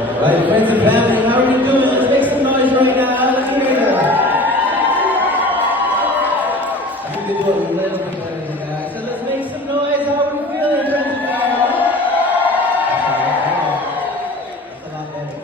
Right, friends and family, how are you doing? Let's make some noise right now. Let's hear it. I think we do a little bit better than that. So let's make some noise. How are we feeling, friends and family? That's a lot better.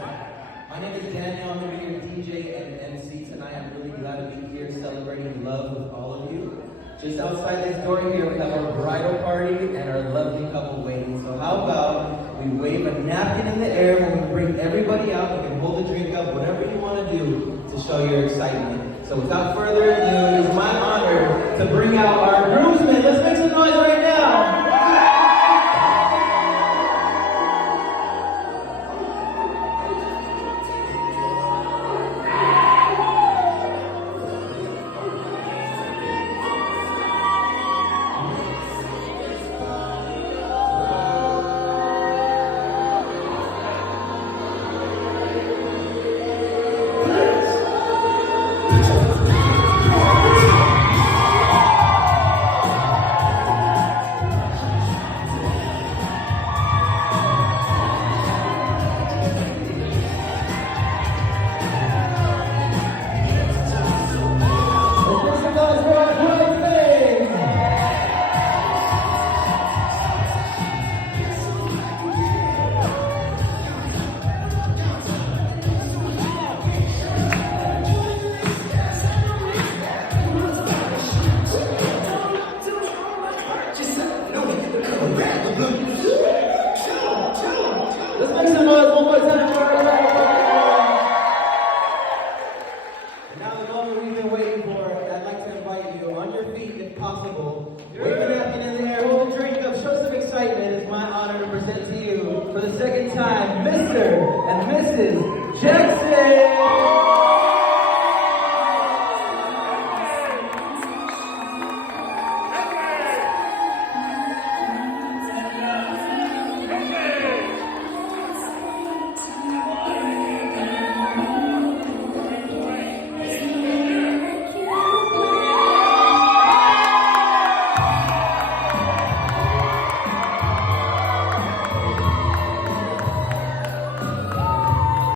My name is Daniel. I'm going to be your DJ and MC tonight. I'm really glad to be here celebrating love with all of you. Just outside this door here, we have our bridal party and our lovely couple waiting. So how about we wave a napkin in the air when we bring everybody out. We can hold a drink up, whatever you want to do to show your excitement. So without further ado, it is my honor to bring out our groomsmen. Let's make some noise right now. Let's make some noise one more time for our bridal party. Now the moment we've been waiting for, I'd like to invite you on your feet if possible. Wave a napkin in the air, hold a drink up, show some excitement. It's my honor to present to you for the second time, Mr. and Mrs. Jackson.